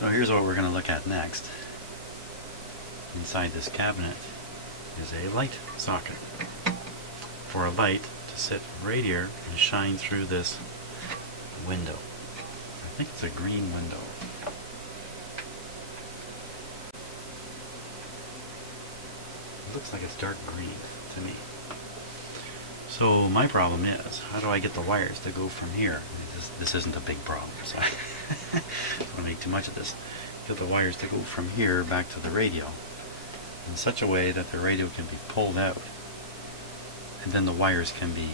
So here's what we're going to look at next. Inside this cabinet is a light socket for a light to sit right here and shine through this window. I think it's a green window. It looks like it's dark green to me. So my problem is, how do I get the wires to go from here? This isn't a big problem, so I don't want to make too much of this. Get the wires to go from here back to the radio in such a way that the radio can be pulled out, and then the wires can be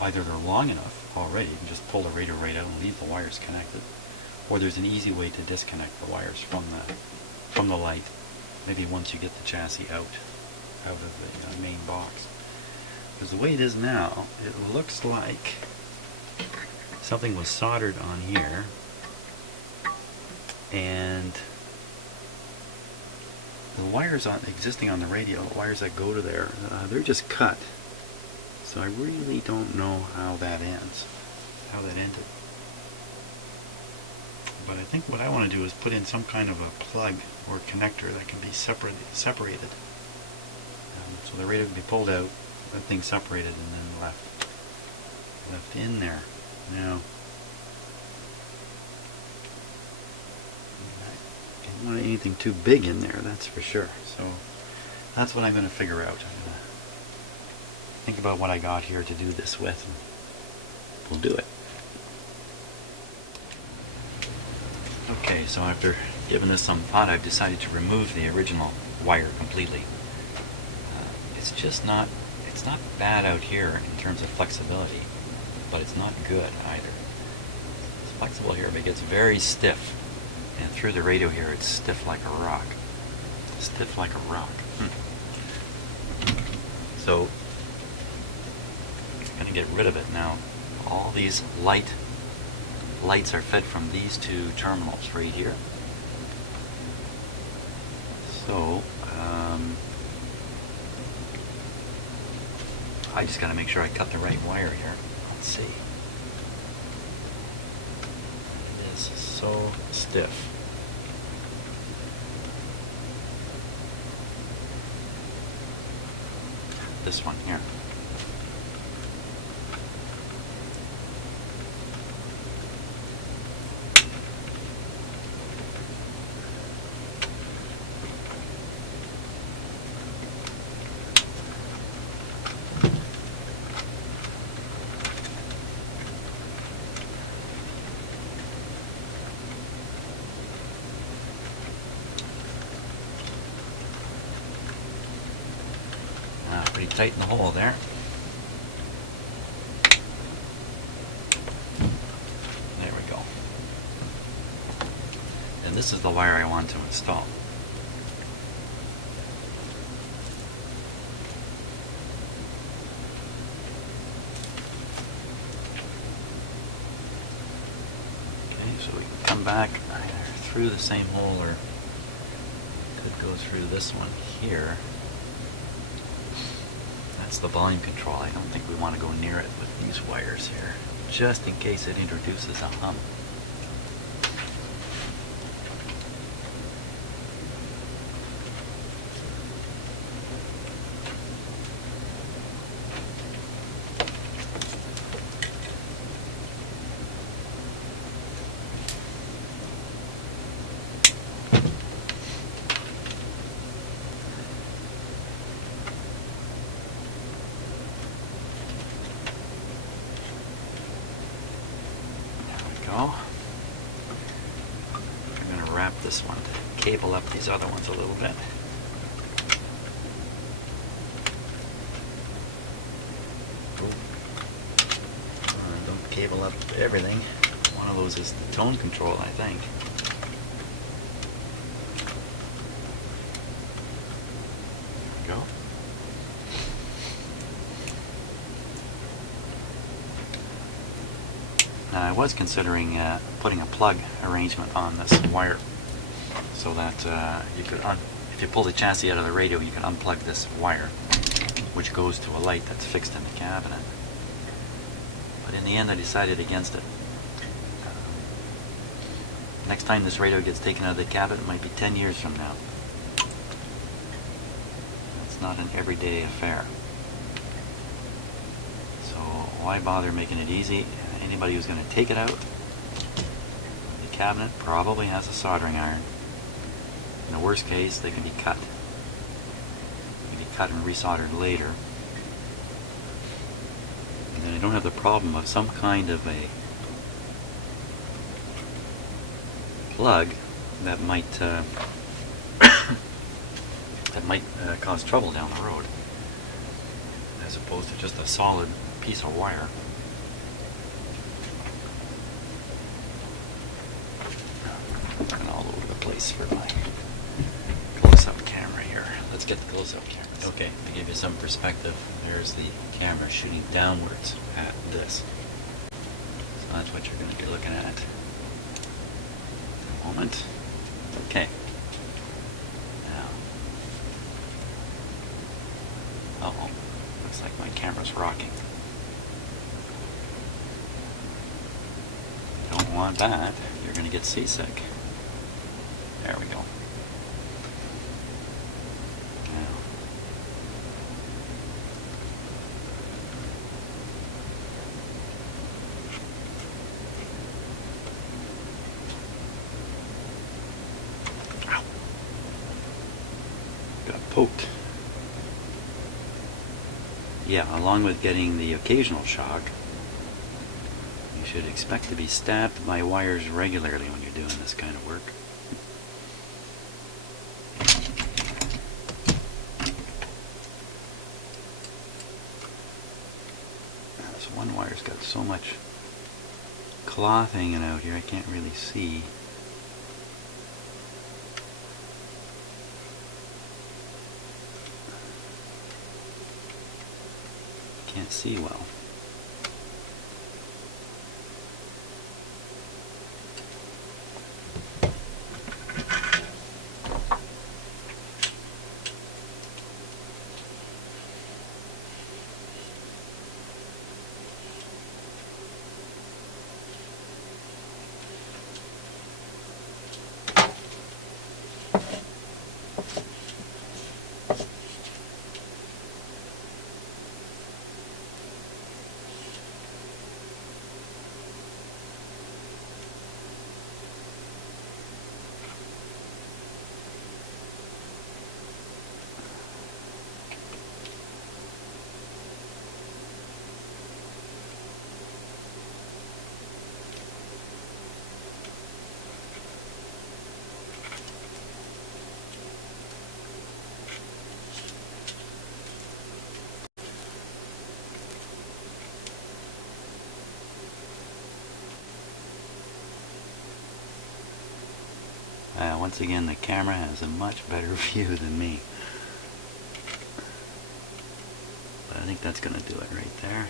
either they're long enough already, you can just pull the radio right out and leave the wires connected, or there's an easy way to disconnect the wires from the light, maybe once you get the chassis out of the main box. Because the way it is now, it looks like something was soldered on here, and the wires existing on the radio, the wires that go to there, they're just cut. So I really don't know how that ends, how that ended. But I think what I want to do is put in some kind of a plug or connector that can be separated. So the radio can be pulled out, that thing separated, and then left in there. Now, I don't want anything too big in there, that's for sure. So that's what I'm going to figure out. I'm going to think about what I got here to do this with, and we'll do it. Okay, so after giving this some thought, I've decided to remove the original wire completely. It's just not, it's not bad out here in terms of flexibility, but it's not good either. It's flexible here, but it gets very stiff. And through the radio here, it's stiff like a rock. Stiff like a rock. So, I'm going to get rid of it now. All these lights are fed from these two terminals right here. So, I just got to make sure I cut the right wire here. Let's see. It is so stiff. This one here. Pretty tight in the hole there. There we go. And this is the wire I want to install. Okay, so we can come back either through the same hole, or could go through this one here. That's the volume control. I don't think we want to go near it with these wires here, just in case it introduces a hum. I'm going to wrap this one to cable up these other ones a little bit. Don't cable up everything. One of those is the tone control, I think. There we go. Now I was considering putting a plug arrangement on this wire, so that you could, if you pull the chassis out of the radio, you can unplug this wire, which goes to a light that's fixed in the cabinet. But in the end, I decided against it. Next time this radio gets taken out of the cabinet, it might be 10 years from now. It's not an everyday affair. So why bother making it easy? Anybody who's going to take it out, the cabinet probably has a soldering iron. In the worst case, they can be cut. They can be cut and resoldered later. And then I don't have the problem of some kind of a plug that might cause trouble down the road, as opposed to just a solid piece of wire. And all over the place for my close-up camera here. Let's get the close-up camera. Okay, to give you some perspective, there's the camera shooting downwards at this. So that's what you're going to be looking at. Moment. Okay. Now. Uh-oh. Looks like my camera's rocking. Don't want that. You're going to get seasick. There we go. Now. Ow. Got poked. Yeah, along with getting the occasional shock, you should expect to be stabbed by wires regularly when you're doing this kind of work. This one wire's got so much cloth hanging out here, I can't really see. Can't see well. Once again, the camera has a much better view than me. But I think that's going to do it right there.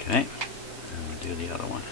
Okay, and we'll do the other one.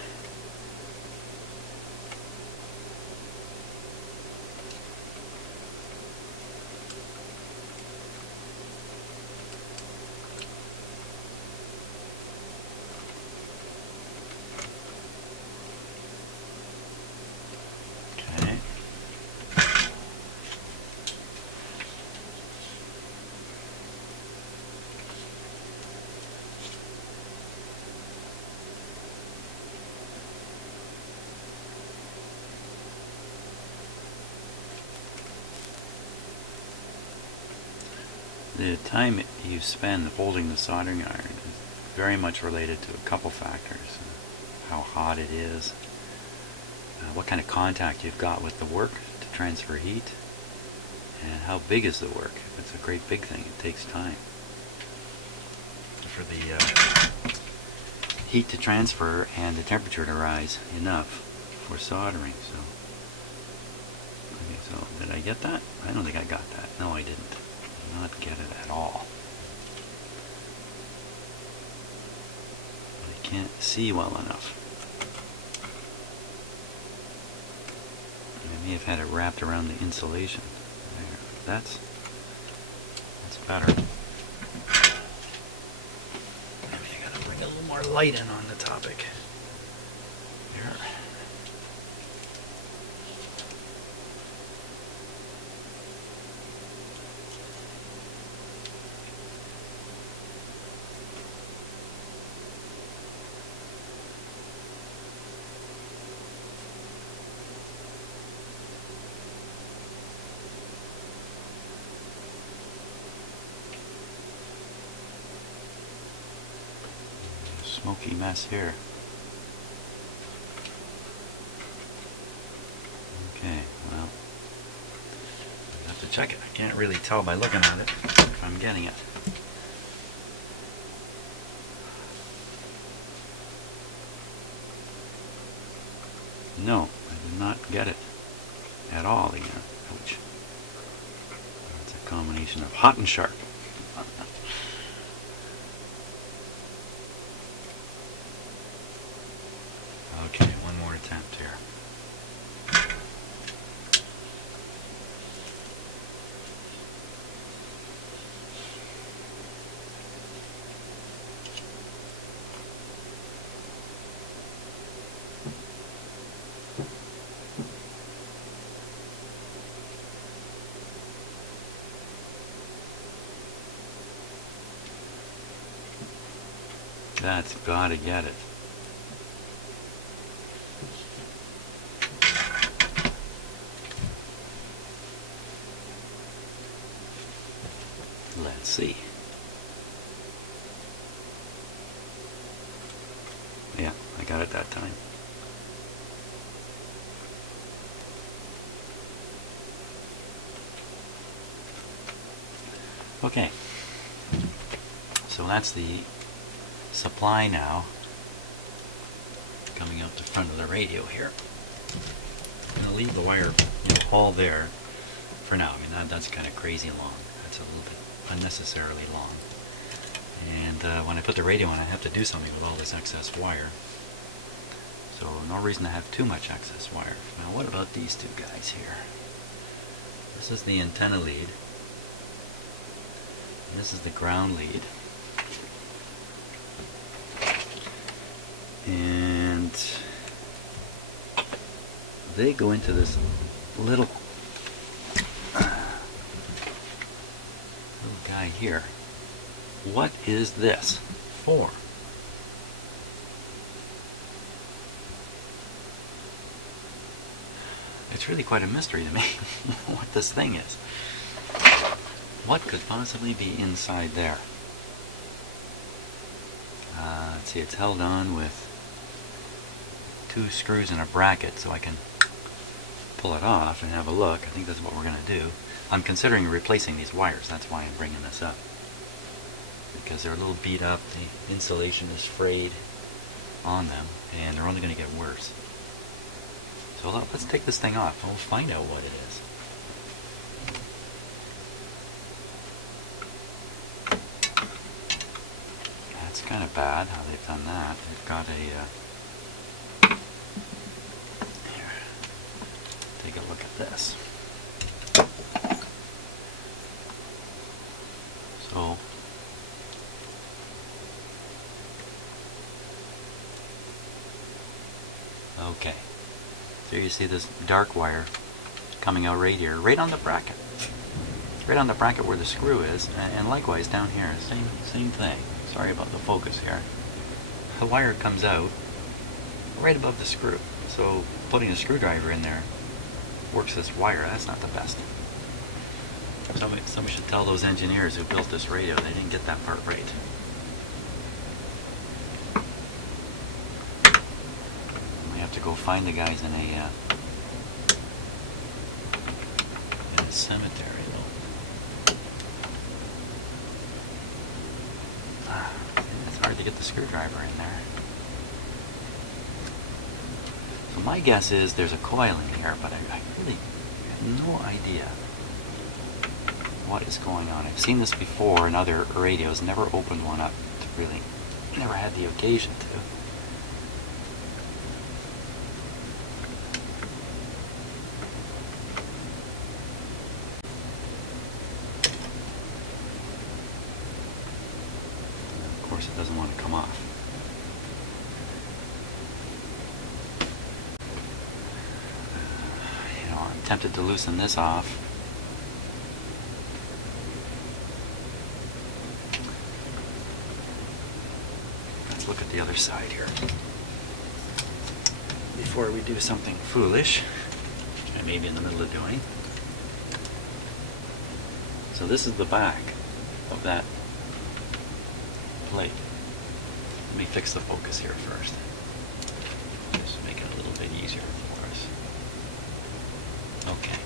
The time you spend holding the soldering iron is very much related to a couple factors. How hot it is, what kind of contact you've got with the work to transfer heat, and how big is the work. If it's a great big thing, it takes time for the heat to transfer and the temperature to rise enough for soldering. So, okay, so did I get that? I don't think I got that. No, I didn't. Not get it at all. I can't see well enough. may have had it wrapped around the insulation. There. That's better. Maybe I gotta bring a little more light in on the topic. There. Smoky mess here. Okay, well, I have to check it. I can't really tell by looking at it if I'm getting it. No, I did not get it at all again. Ouch. It's a combination of hot and sharp. Okay, one more attempt here. That's gotta get it. Let's see. Yeah, I got it that time. Okay. So that's the supply now coming out the front of the radio here. I'm going to leave the wire all there for now. I mean, that's kind of crazy long. That's a little bit unnecessarily long. And when I put the radio on, I have to do something with all this excess wire. So no reason to have too much excess wire. Now what about these two guys here? This is the antenna lead. And this is the ground lead. And they go into this little guy here. What is this for? It's really quite a mystery to me what this thing is. What could possibly be inside there? Let's see, it's held on with 2 screws and a bracket, so I can pull it off and have a look. I think that's what we're going to do. I'm considering replacing these wires. That's why I'm bringing this up. Because they're a little beat up. The insulation is frayed on them, and they're only going to get worse. So let's take this thing off and we'll find out what it is. That's kind of bad how they've done that. They've got a... here. Take a look at this. So... okay. So you see this dark wire coming out right here, right on the bracket. Right on the bracket where the screw is, and likewise down here, same thing. Sorry about the focus here. The wire comes out right above the screw. So putting a screwdriver in there works this wire. That's not the best. Somebody should tell those engineers who built this radio they didn't get that part right. We have to go find the guys in a cemetery. It's hard to get the screwdriver in there. So my guess is there's a coil in here, but I really have no idea what is going on. I've seen this before in other radios, never opened one up to really, never had the occasion to. course it doesn't want to come off. I'm tempted to loosen this off. Let's look at the other side here before we do something foolish, which I may be in the middle of doing. So this is the back of that plate. Let me fix the focus here first. Just make it a little bit easier for us. Okay.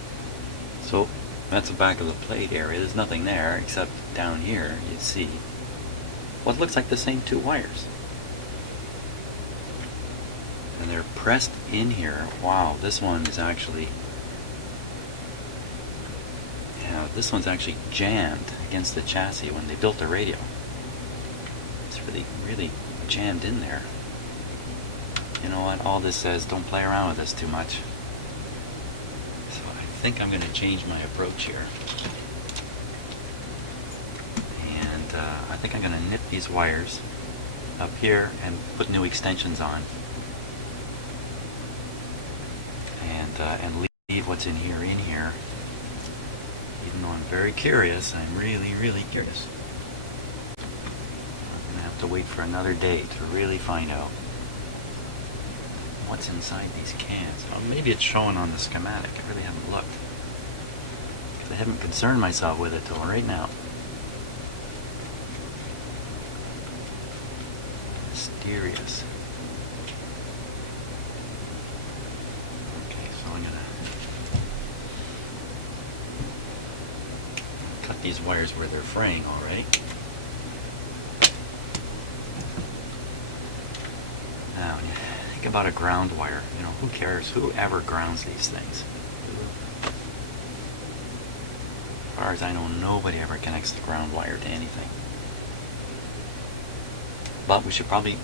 So that's the back of the plate area. There's nothing there except down here you see what looks like the same two wires. And they're pressed in here. Wow, this one is actually, this one's actually jammed against the chassis when they built the radio. It's really jammed in there. You know what? All this says, don't play around with this too much. So I think I'm going to change my approach here. And I think I'm going to nip these wires up here and put new extensions on. And leave what's in here. Even though I'm very curious, I'm really curious. I'm going to have to wait for another day to really find out what's inside these cans. Well, maybe it's showing on the schematic. I really haven't looked, because I haven't concerned myself with it till right now. Mysterious. Okay, so I'm going to cut these wires where they're fraying, all right. Now, when you think about a ground wire, who cares? Whoever grounds these things? As far as I know, nobody ever connects the ground wire to anything. But we should probably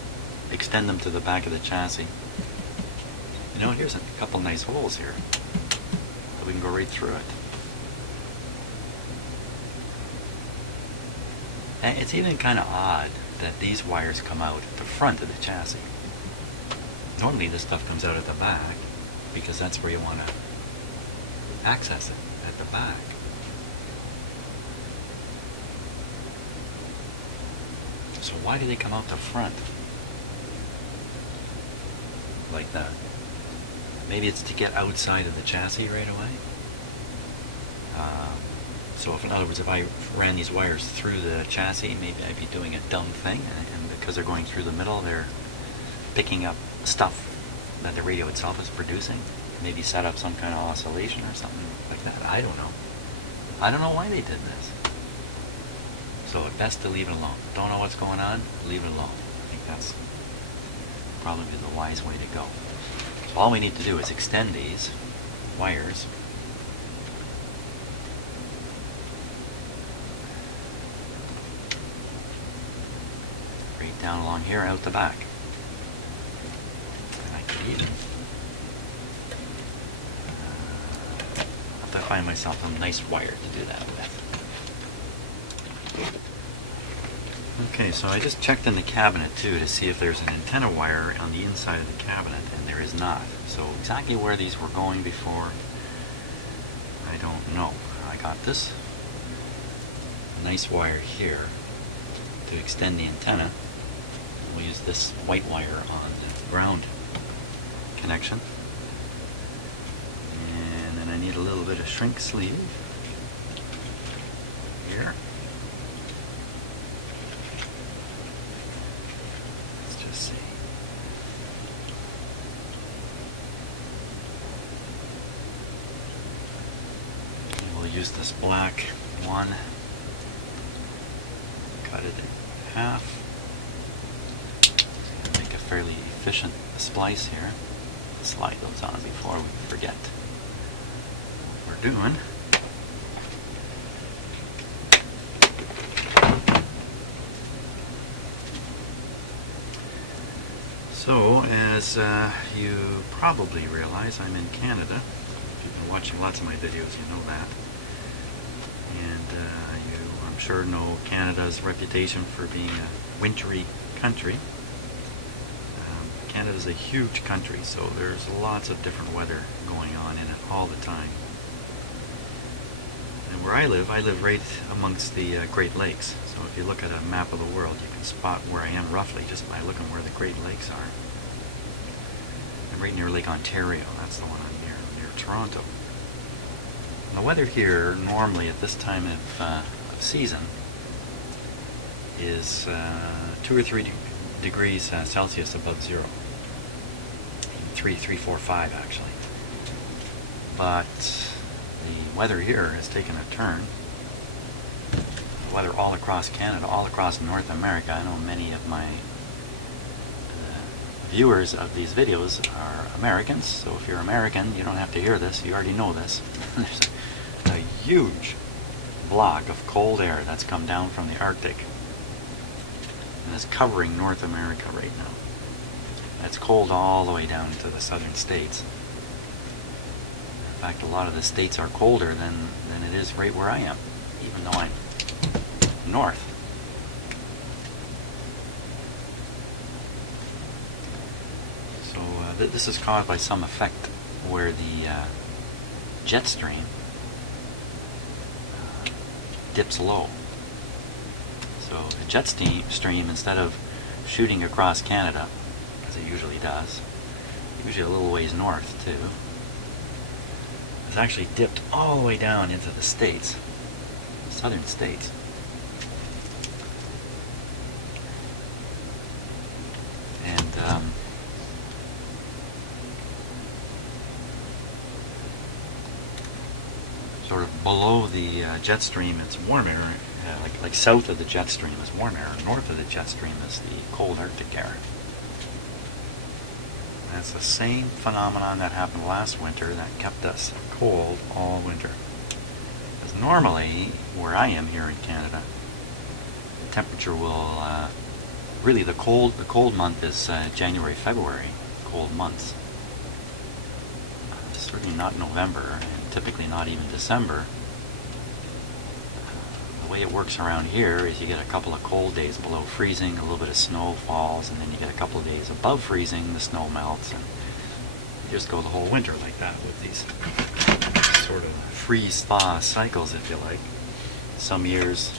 extend them to the back of the chassis. Here's a couple nice holes here, so we can go right through it. And it's even kind of odd that these wires come out at the front of the chassis. Normally this stuff comes out at the back, because that's where you want to access it, at the back. So why do they come out the front like that? Maybe it's to get outside of the chassis right away. So in other words, if I ran these wires through the chassis, maybe I'd be doing a dumb thing, and because they're going through the middle, they're picking up stuff that the radio itself is producing. Maybe set up some kind of oscillation or something like that. I don't know. I don't know why they did this. So it's best to leave it alone. Don't know what's going on? Leave it alone. I think that's probably the wise way to go. So all we need to do is extend these wires right down along here out the back. And I could even have to find myself a nice wire to do that with. Okay, so I just checked in the cabinet too to see if there's an antenna wire on the inside of the cabinet, and there is not. So exactly where these were going before, I don't know. I got this nice wire here to extend the antenna. We'll use this white wire on the ground connection. And then I need a little bit of shrink sleeve here. Let's just see. And we'll use this black one. Cut it in half. Make a fairly efficient splice here. Slide those on before we forget what we're doing. So, as you probably realize, I'm in Canada. If you've been watching lots of my videos, you know that. And you I'm sure know Canada's reputation for being a wintry country. Canada's a huge country, so there's lots of different weather going on in it all the time. And where I live right amongst the Great Lakes. So if you look at a map of the world, you can spot where I am roughly just by looking where the Great Lakes are. I'm right near Lake Ontario. That's the one I'm near Toronto. And the weather here normally at this time of season is 2 or 3 degrees Celsius above zero. 3, 4, 5 actually. But the weather here has taken a turn. The weather all across Canada, all across North America. I know many of my viewers of these videos are Americans, so if you're American, you don't have to hear this, you already know this. There's a huge block of cold air that's come down from the Arctic and is covering North America right now. It's cold all the way down into the southern states. In fact, a lot of the states are colder than it is right where I am, even though I'm north. So this is caused by some effect where the jet stream dips low. So the jet stream, instead of shooting across Canada, as it usually does, usually a little ways north too, has actually dipped all the way down into the states, southern states. And sort of below the jet stream, it's warm air. Like south of the jet stream is warm air. North of the jet stream is the cold Arctic air. That's the same phenomenon that happened last winter that kept us cold all winter. Because normally, where I am here in Canada, the temperature will really the cold month is January, February, cold months. Certainly not November, and typically not even December. The way it works around here is you get a couple of cold days below freezing, a little bit of snow falls, and then you get a couple of days above freezing, the snow melts, and you just go the whole winter like that with these sort of freeze-thaw cycles, if you like. Some years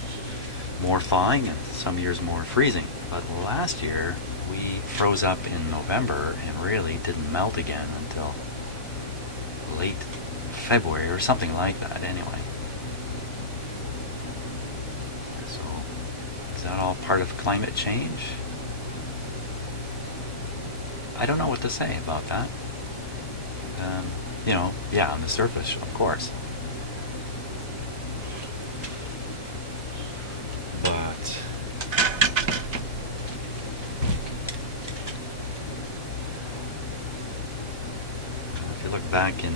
more thawing and some years more freezing. But last year we froze up in November and really didn't melt again until late February or something like that anyway. So is that all part of climate change? I don't know what to say about that. You know, yeah, on the surface, of course. But if you look back in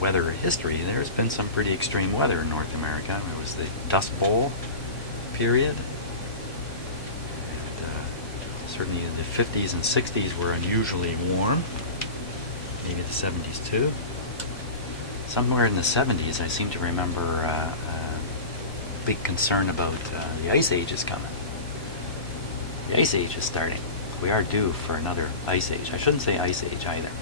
weather history, there's been some pretty extreme weather in North America. It was the Dust Bowl period. And, certainly the 50s and 60s were unusually warm. Maybe the 70s too. Somewhere in the 70s, I seem to remember a big concern about the Ice Age is coming. The Ice Age is starting. We are due for another Ice Age. I shouldn't say Ice Age either.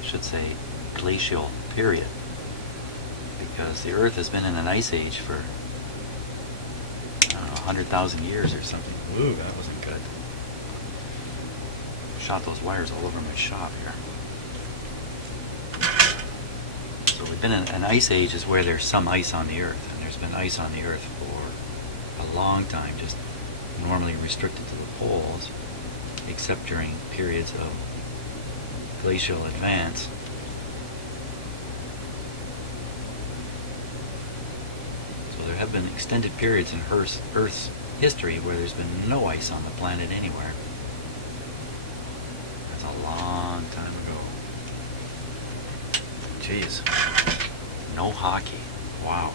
I should say glacial period. Because the Earth has been in an Ice Age for, I don't know, 100,000 years or something. Ooh, that wasn't good. Shot those wires all over my shop here. So we've been in an ice age is where there's some ice on the Earth, and there's been ice on the Earth for a long time, just normally restricted to the poles, except during periods of glacial advance. So there have been extended periods in Earth's history where there's been no ice on the planet anywhere. That's a long time ago. Jeez. No hockey. Wow.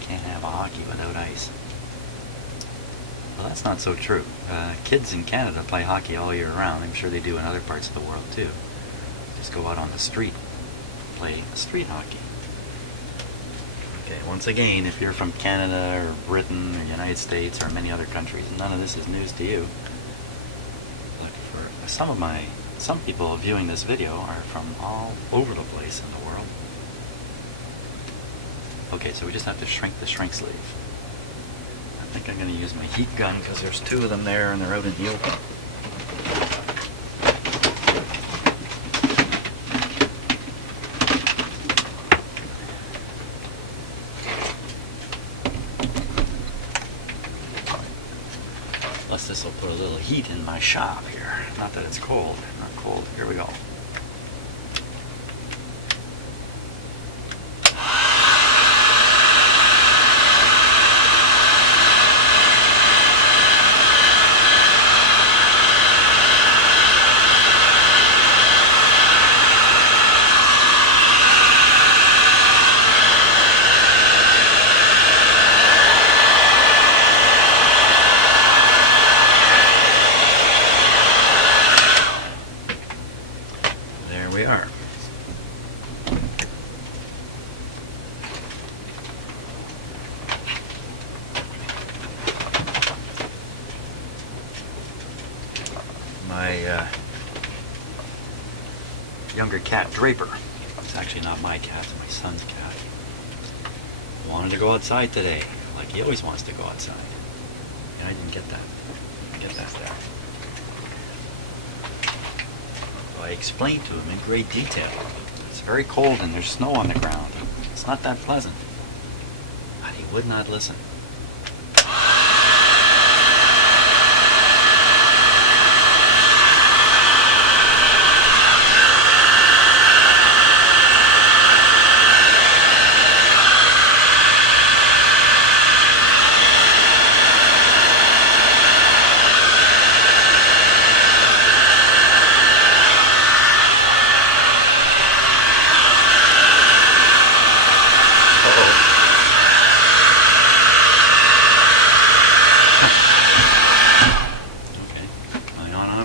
Can't have a hockey without ice. Well, that's not so true. Kids in Canada play hockey all year round. I'm sure they do in other parts of the world too. Just go out on the street, play street hockey. Okay, once again, if you're from Canada or Britain or United States or many other countries, none of this is news to you. Look, for some people viewing this video are from all over the place in the world. Okay, so we just have to shrink the shrink sleeve. I think I'm going to use my heat gun because there's two of them there and they're out in the open. Plus this will put a little heat in my shop here. Not that it's cold, not cold. Here we go. There we are. My younger cat, Draper, it's actually not my cat, it's my son's cat, wanted to go outside today, like he always wants to go outside. And I didn't get that. There. So I explained to him in great detail. It's very cold and there's snow on the ground. It's not that pleasant. But he would not listen.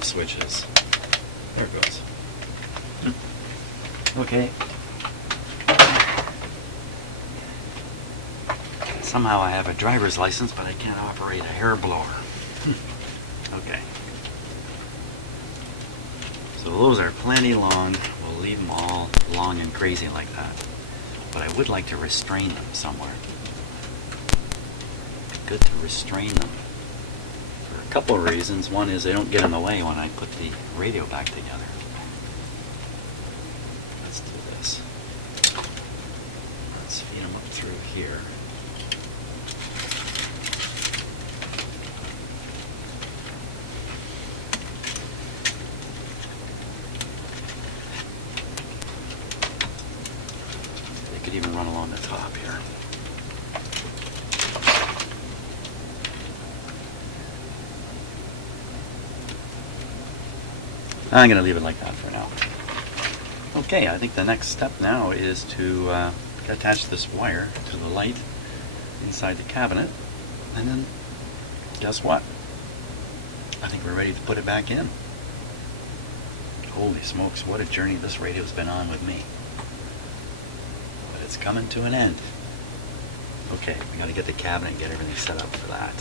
Switches. There it goes. Okay. Somehow I have a driver's license, but I can't operate a hair blower. Okay. So those are plenty long. We'll leave them all long and crazy like that. But I would like to restrain them somewhere. Good to restrain them. A couple of reasons. One is they don't get in the way when I put the radio back together. Let's do this. Let's feed them up through here. They could even run along the top here. I'm going to leave it like that for now. Okay, I think the next step now is to attach this wire to the light inside the cabinet, and then guess what? I think we're ready to put it back in. Holy smokes, what a journey this radio's been on with me. But it's coming to an end. Okay, we got to get the cabinet and get everything set up for that.